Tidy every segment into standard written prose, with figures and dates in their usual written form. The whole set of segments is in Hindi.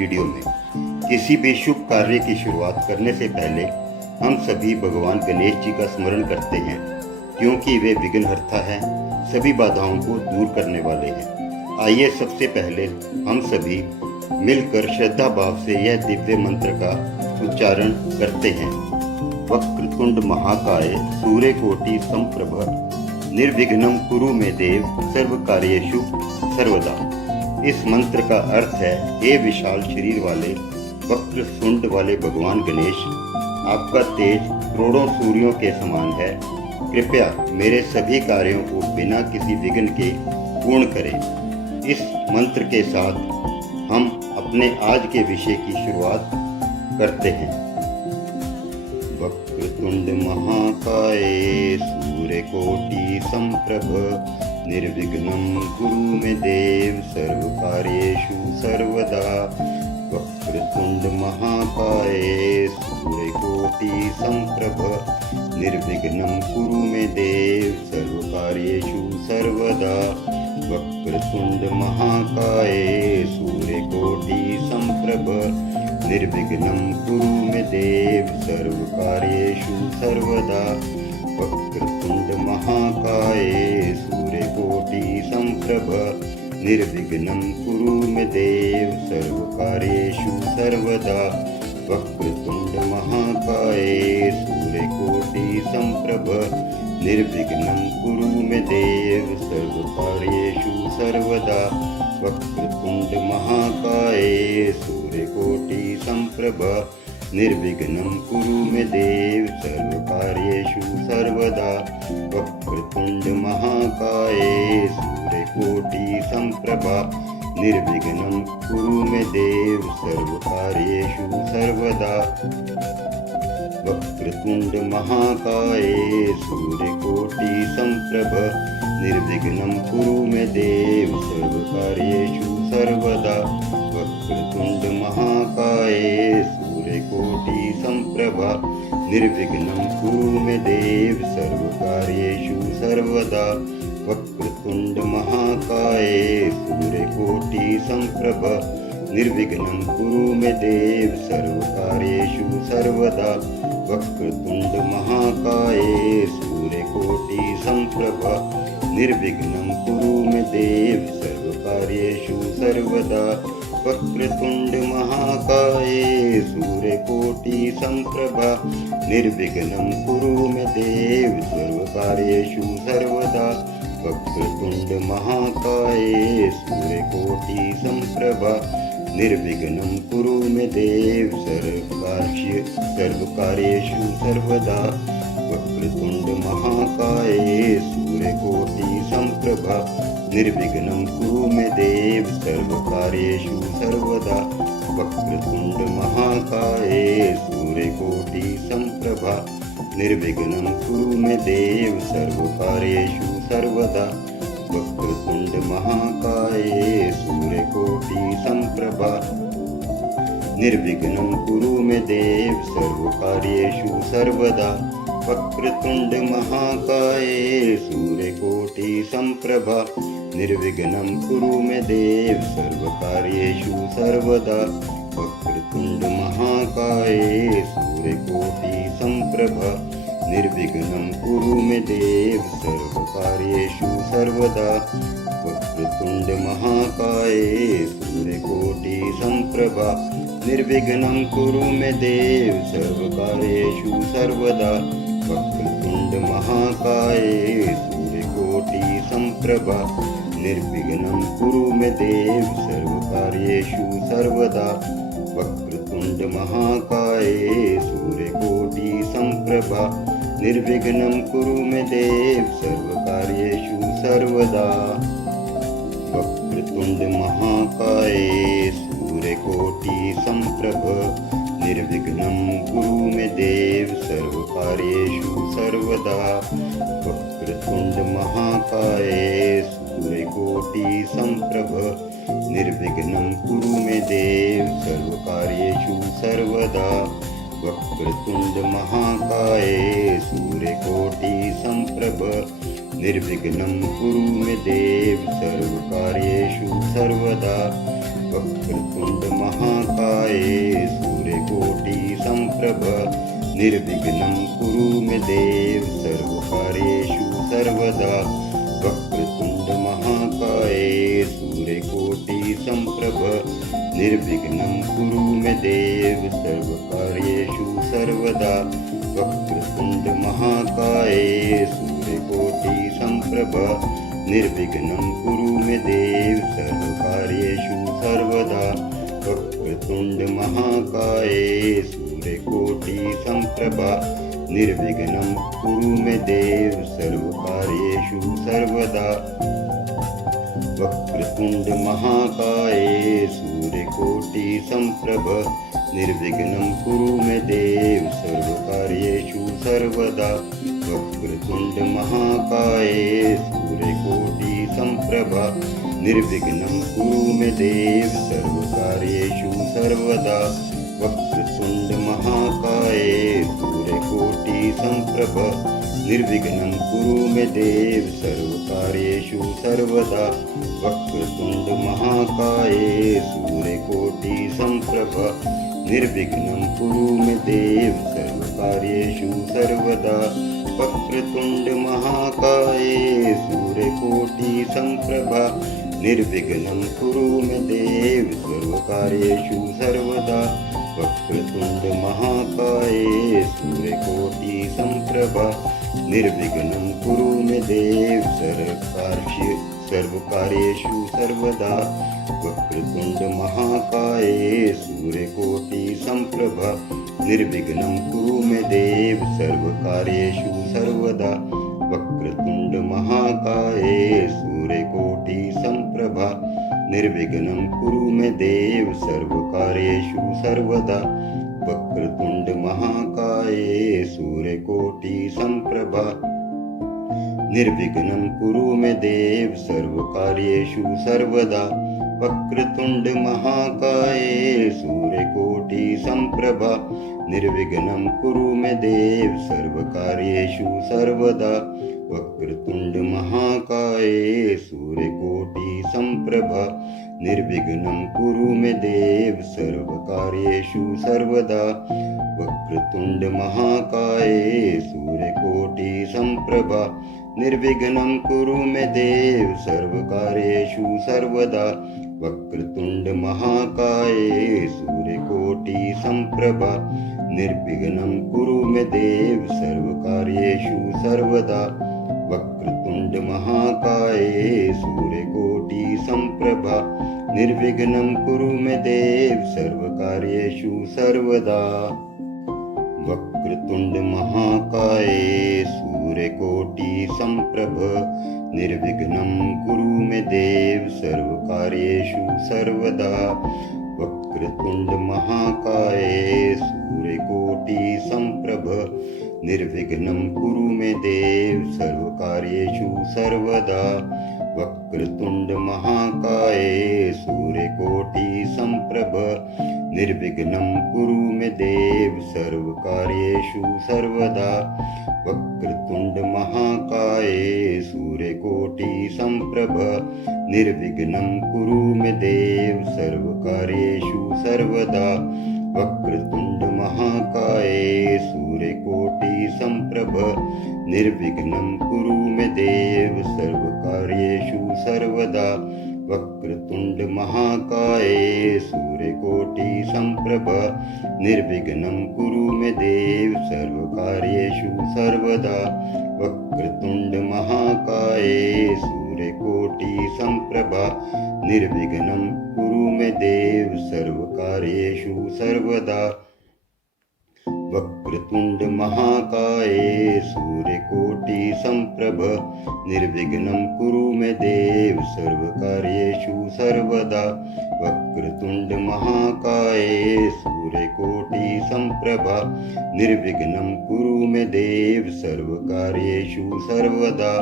वीडियो में। किसी भी शुभ कार्य की शुरुआत करने से पहले हम सभी भगवान गणेश जी का स्मरण करते हैं, क्योंकि वे विघ्नहर्ता हैं, सभी बाधाओं को दूर करने वाले हैं। आइए सबसे पहले हम सभी मिलकर श्रद्धा भाव से यह दिव्य मंत्र का उच्चारण करते हैं। वक्रतुंड महाकाय सूर्यकोटि समप्रभ निर्विघ्नं कुरु मे देव सर्व कार्येषु सर्वदा। इस मंत्र का अर्थ है, हे विशाल शरीर वाले वक्र शुंड वाले भगवान गणेश, आपका तेज करोड़ों सूर्यों के समान है। कृपया मेरे सभी कार्यों को बिना किसी विघ्न के पूर्ण करें। इस मंत्र के साथ हम अपने आज के विषय की शुरुआत करते हैं। वक्रतुंड महाकाय सूर्यकोटि समप्रभ निर्विघ्नं कुरु मे देव सर्व कार्येषु सर्वदा। वक्रतुंड महाकाय सूर्यकोटि समप्रभ निर्विघ्नं कुरु मे देव सर्व कार्येषु सर्वदा। वक्रतुंड महाकाय सूर्यकोटि समप्रभ निर्विघ्नं कुरु मे देव सर्व कार्येषु सर्वदा। वक्रतुंड महाकाय सूर्यकोटि समप्रभ निर्विघ्नं कुरु मे देव सर्व कार्येषु सर्वदा। वक्रतुंड महाकाय सूर्यकोटि समप्रभ निर्विघ्नं कुरु मे देव सर्व कार्येषु सर्वदा। वक्रतुंड महाकाय सूर्यकोटि समप्रभ निर्विघ्नं कुरु मे देव सर्व कार्येषु सर्वदा। वक्रतुंड महाकाय सूर्यकोटि समप्रभ निर्विघ्नं कुरु मे देव सर्व कार्येषु सर्वदा। वक्रतुंड महाकाय सूर्यकोटि समप्रभ निर्विघ्नं कुरु मे देव सर्व कार्येषु सर्वदा। वक्रतुंड महाकाय सूर्यकोटि समप्रभ निर्विघ्नं कुरु मे देव सर्व कार्येषु सर्वदा। वक्रतुंड महाकाय सूर्यकोटि समप्रभ निर्विघ्नं कुरु मे देव सर्व कार्येषु सर्वदा। वक्रतुंड महाकाय सूर्यकोटि समप्रभ निर्विघ्नं कुरु मे देव सर्व कार्येषु सर्वदा। वक्रतुंड महाकाय सूर्यकोटि समप्रभ निर्विघ्नं कुरु मे देव सर्व कार्येषु सर्वदा। वक्रतुंड महाकाय सूर्यकोटि समप्रभ निर्विघ्नं कुरु मे देव सर्व कार्येषु सर्वदा। वक्रतुंड महाकाय सूर्यकोटि समप्रभ निर्विघ्नं कुरु मे देव सर्व कार्येषु सर्वदा। वक्रतुंड महाकाय सूर्यकोटि समप्रभ निर्विघ्नं कुरु मे देव सर्व कार्येषु सर्वदा। वक्रतुंड महाकाय सूर्यकोटि समप्रभ निर्विघ्नं कुरु मे देव सर्व कार्येषु सर्वदा। वक्रतुंड महाकाय सूर्यकोटि समप्रभ निर्विघ्नं कुरु मे देव सर्व कार्येषु सर्वदा। वक्रतुंड महाकाय सूर्यकोटि समप्रभ निर्विघ्नं कुरु मे देव सर्व कार्येषु सर्वदा। वक्रतुंड महाकाय सूर्यकोटि समप्रभ निर्विघ्नं कुरु मे देव सर्व कार्येषु सर्वदा। वक्रतुंड महाकाय सूर्यकोटि समप्रभ निर्विघ्नं कुरु मे देव सर्व कार्येषु सर्वदा। वक्रतुंड महाकाय सूर्यकोटि समप्रभ निर्विघ्नं कुरु मे देव सर्व कार्येषु सर्वदा। वक्रतुंड महाकाय सूर्यकोटि समप्रभ निर्विघ्नं कुरु मे देव सर्व कार्येषु सर्वदा। वक्रतुंड महाकाय सूर्यकोटि समप्रभ निर्विघ्नं कुरु मे देव सर्व कार्येषु सर्वदा। वक्रतुंड महाकाय सूर्यकोटि समप्रभ निर्विघ्नं कुरु मे देव सर्व कार्येषु सर्वदा। वक्रतुंड महाकाय संप्रभ निर्विघ्नं कुरु मे देव सर्वकार्येषु सर्वदा वक्रतुण्ड महाकाय सूर्यकोटि संप्रभ निर्विघ्नं कुरु मे देव सर्वकार्येषु सर्वदा वक्रतुण्ड महाकाय सूर्यकोटि संप्रभ निर्विघ्नं कुरु मे देव सर्वकार्येषु सर्वदा वक्रतुण्ड महाकाय सूर्यकोटि संप्रभा निर्विघ्नं कुरु मे देव सर्वकार्येषु सर्वदा वक्रतुण्ड महाकाय सूर्यकोटि संप्रभ निर्विघ्नं कुरु मे देव सर्वकार्येषु सर्वदा वक्रतुण्ड महाकाय सूर्यकोटि संप्रभा निर्विघ्नं कुरु मे देव सर्वकार्येषु सर्वदा वक्रतुण्ड महाकाय सूर्यकोटि संप्रभ निर्विघ्नं कुरु मे देव सर्वकार्येषु सर्वदा वक्रतुण्ड महाकाय सूर्यकोटि संप्रभ निर्विघ्नं कुरु मे देव सर्वकार्येषु सर्वदा वक्रतुण्ड महाकाय सूर्यकोटि संप्रभा निर्विघ्नं कुरु मे देव सर्वकार्येषु सर्वदा वक्रतुण्ड महाकाय सूर्यकोटि संप्रभा निर्विघ्नं कुरु मे देव सर्वकार्येषु सर्वदा वक्रतुण्ड महाकाय सूर्यकोटि संप्रभा निर्विघ्नं कुरु मे देव सर्वकार्येषु सर्वदा वक्रतुण्ड महाकाय सूर्यकोटि संप्रभा निर्विघ्नं कुरु मे देव सर्वकार्येषु सर्वदा वक्रतुण्ड महाकाय सूर्यकोटि संप्रभा निर्विघ्नं कुरु मे देव सर्वकार्येषु सर्वदा वक्रतुण्ड महाकाय सूर्यकोटि संप्रभा निर्विघ्नं कुरु मे देव सर्वकार्येषु सर्वदा वक्रतुण्ड महाकाय सूर्यकोटि संप्रभा निर्विघ्नं कुरु मे देव सर्वकार्येषु सर्वदा वक्रतुण्ड महाकाय सूर्यकोटि संप्रभा निर्विघ्नं कुरु मे देव सर्वकार्येषु सर्वदा वक्रतुण्ड महाकाय सूर्यकोटि संप्रभा निर्विघ्नं कुरु मे देव सर्वकार्येषु सर्वदा वक्रतुण्ड महाकाय सूर्यकोटि संप्रभा निर्विघ्नं कुरु मे देव सर्वकार्येषु सर्वदा वक्रतुण्ड महाकाय सूर्यकोटि संप्रभ निर्विघ्नं कुरु मे देव सर्वकार्येषु सर्वदा वक्रतुण्ड महाकाय सूर्यकोटि संप्रभ निर्विघ्नं कुरु मे देव सर्वकार्येषु सर्वदा वक्रतुण्ड महाकाय सूर्यकोटि संप्रभ निर्विघ्नं कुरु मे देव सर्वकार्येषु सर्वदा वक्रतुण्ड महाकाय सूर्यकोटि संप्रभ निर्विघ्नं कुरु मे देव सर्वकार्येषु सर्वदा वक्रतुण्ड महाकाय सूर्यकोटि संप्रभ निर्विघ्नं कुरु मे देव सर्वकार्येषु सर्वदा वक्रतुण्ड महाकाय सूर्यकोटि संप्रभ निर्विघ्नं कुरु मे देव सर्वकार्येषु सर्वदा वक्रतुण्ड महाकाय सूर्यकोटि संप्रभा निर्विघ्नं कुरु मे देव सर्वकार्येषु सर्वदा वक्रतुण्ड महाकाय सूर्यकोटि संप्रभ निर्विघ्नं कुरु मे देव सर्वकार्येषु सर्वदा वक्रतुण्ड महाकाय सूर्यकोटि संप्रभा निर्विघ्नं कुरु मे देव सर्वकार्येषु सर्वदा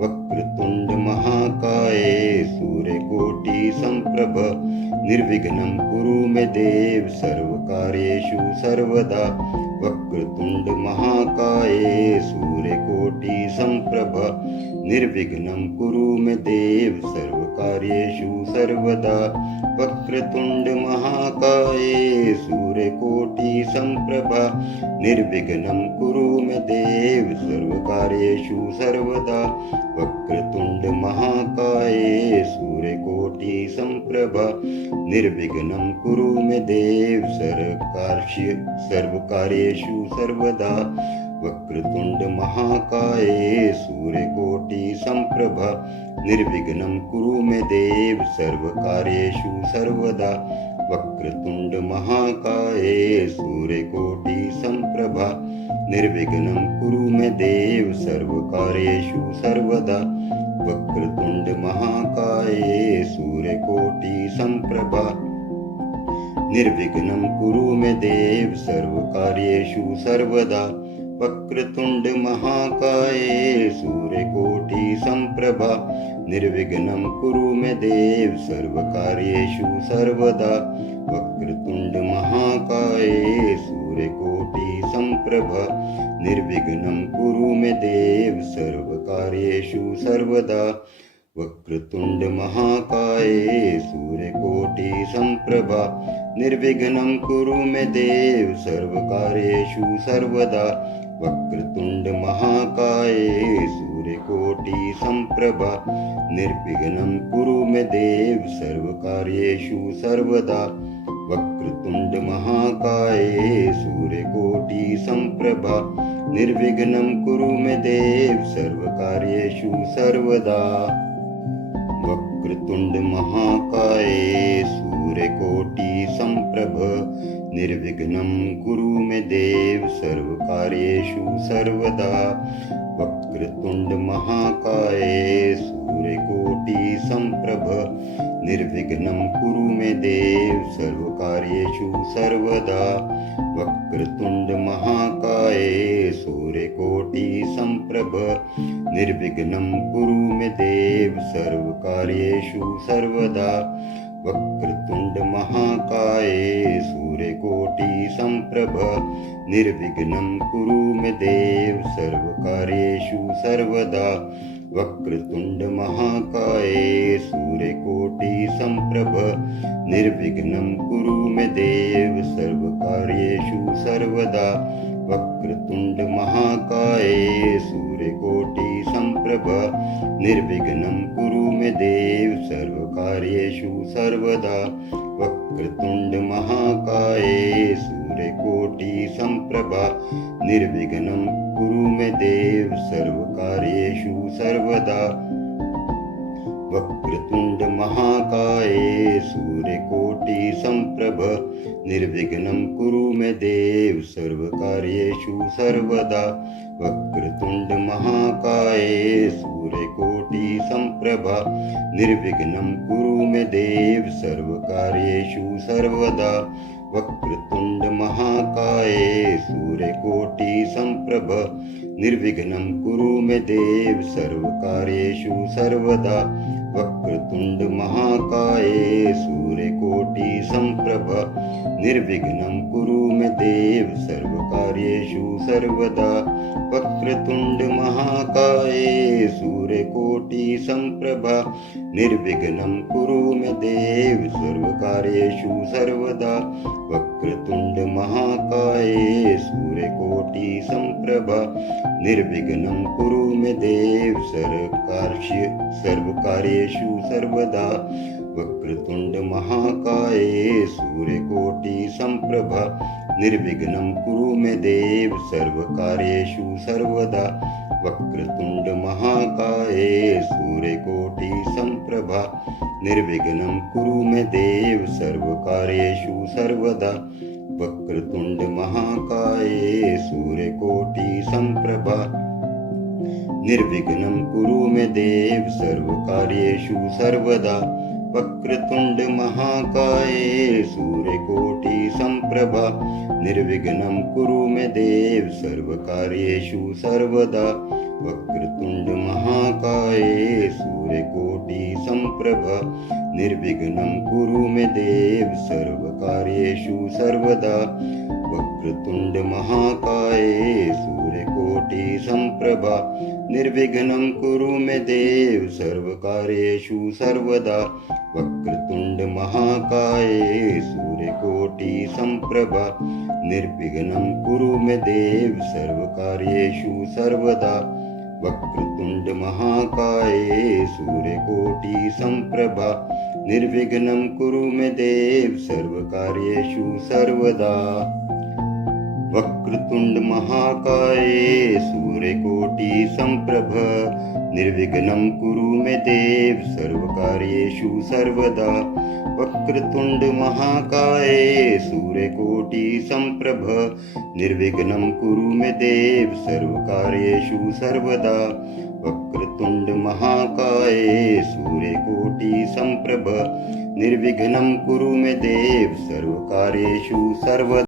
वक्रतुण्ड महाकाय सूर्यकोटि संप्रभ निर्विघ्नं कुरु मे देव सर्वकार्येषु सर्वदा वक्रतुण्ड महाकाय सूर्यकोटि संप्रभ निर्विघ्नं कुरु मे देव सर्वकार्येषु सर्वदा वक्रतुण्ड महाकाय सूर्यकोटि सूर्यकोटि सम्प्रभा निर्विघ्नं कुरु मे देव सर्वकार्येषु सर्वदा वक्रतुण्ड महाकाय सूर्यकोटि सम्प्रभा निर्विघ्नं कुरु मे देव सर्वकार्येषु सर्वदा वक्रतुण्ड महाकाय सूर्यकोटि सम्प्रभा निर्विघ्नं कुरु मे देव सर्वकार्येषु सर्वदा वक्रतुण्ड महाकाय सूर्यकोटि सम्प्रभा निर्विघ्नं कुरु मे देव सर्वकार्येषु सर्वदा वक्रतुण्ड महाकाय सूर्यकोटि सम्प्रभा निर्विघ्नं कुरु मे देव सर्वकार्येषु सर्वदा वक्रतुण्ड महाकाय सूर्यकोटि सम्प्रभा निर्विघ्नं कुरु मे देव सर्वकार्येषु सर्वदा वक्रतुण्ड महाकाय सूर्यकोटि सम्प्रभा निर्विघ्नं कुरु मे देव सर्वकार्येषु सर्वदा वक्रतुण्ड महाकाय सूर्यकोटि सम्प्रभा निर्विघ्नं कुरु मे देव सर्वकार्येषु सर्वदा वक्रतुण्ड महाकाय सूर्यकोटि सम्प्रभा निर्विघ्नं कुरु मे देव सर्वकार्येषु सर्वदा वक्रतुण्ड महाकाय सूर्यकोटि सम्प्रभा निर्विघ्नं कुरु मे देव सर्वकार्येषु सर्वदा वक्रतुण्ड महाकाय सूर्यकोटि सम्प्रभ निर्विघ्नं कुरु मे देव सर्वकार्येषु सर्वदा वक्रतुण्ड महाकाय सूर्यकोटि सम्प्रभ निर्विघ्नं कुरु मे देव सर्वकार्येषु सर्वदा वक्रतुण्ड महाकाय सूर्यकोटि सम्प्रभ निर्विघ्नं कुरु मे देव सर्वकार्येषु सर्वदा वक्रतुण्ड महाकाय सूर्यकोटि सम्प्रभ निर्विघ्नं कुरु मे देव सर्वकार्येषु सर्वदा वक्रतुण्ड महाकाय सूर्यकोटि सम्प्रभ निर्विघ्नं कुरु मे देव सर्वकार्येषु सर्वदा वक्रतुण्ड महाकाय सूर्यकोटि सम्प्रभ निर्विघ्नं कुरु मे देव सर्वकार्येषु सर्वदा वक्रतुण्ड महाकाय सूर्यकोटि सम्प्रभा निर्विघ्नं कुरु मे देव सर्वकार्येषु सर्वदा वक्रतुण्ड महाकाय सूर्यकोटि सम्प्रभ निर्विघ्नं कुरु मे देव सर्वकार्येषु सर्वदा वक्रतुण्ड महाकाय सूर्यकोटि सम्प्रभा निर्विघ्नं कुरु मे देव सर्वकार्येषु सर्वदा वक्रतुण्ड महाकाय सूर्यकोटि सम्प्रभ निर्विघ्नं कुरु मे देव सर्वकार्येषु सर्वदा वक्रतुण्ड महाकाय सूर्यकोटि सम्प्रभ निर्विघ्नं कुरु मे देव सर्वकार्येषु सर्वदा वक्रतुण्ड महाकाय सूर्यकोटि सम्प्रभा निर्विघ्नं कुरु मे देव सर्वकार्येषु सर्वदा वक्रतुण्ड महाकाय सूर्यकोटि सम्प्रभा निर्विघ्नं कुरु मे देव सर्वकार्येषु सर्वदा वक्रतुण्ड महाकाय सूर्यकोटि सम्प्रभा निर्विघ्नं कुरु मे देव सर्वकार्येषु सर्वदा वक्रतुण्ड महाकाय सूर्यकोटि सम्प्रभा निर्विघ्नं कुरु मे देव सर्वकार्येषु सर्वदा वक्रतुण्ड महाकाय सूर्यकोटि सम्प्रभा निर्विघ्नं कुरु मे देव सर्वकार्येषु सर्वदा वक्रतुण्ड महाकाय सूर्यकोटि सम्प्रभा निर्विघ्नं कुरु मे देव सर्वकार्येषु सर्वदा वक्रतुण्ड महाकाय सूर्यकोटि सम्प्रभा निर्विघ्नं कुरु मे देव सर्वकार्येषु सर्वदा वक्रतुण्ड महाकाय सूर्यकोटि सम्प्रभा निर्विघ्नं कुरु मे देव सर्वकार्येषु सर्वदा वक्रतुण्ड महाकाय सूर्यकोटि सूर्यकोटि सम्प्रभा निर्विघ्नं कुरु मे देव सर्वकार्येषु सर्वदा वक्रतुण्ड महाकाय सूर्यकोटि सम्प्रभा निर्विघ्नं कुरु मे देव सर्वकार्येषु सर्वदा वक्रतुण्ड महाकाय सूर्यकोटि सम्प्रभ निर्विघ्नं कुरु मे देव सर्वकार्येषु सर्वदा वक्रतुण्ड महाकाय सूर्यकोटि सम्प्रभ निर्विघ्नं कुरु मे देव सर्वकार्येषु सर्वदा वक्रतुण्ड महाकाय सूर्यकोटि सम्प्रभ निर्विघ्नं कुरु मे देव सर्वकार्येषु सर्वदा।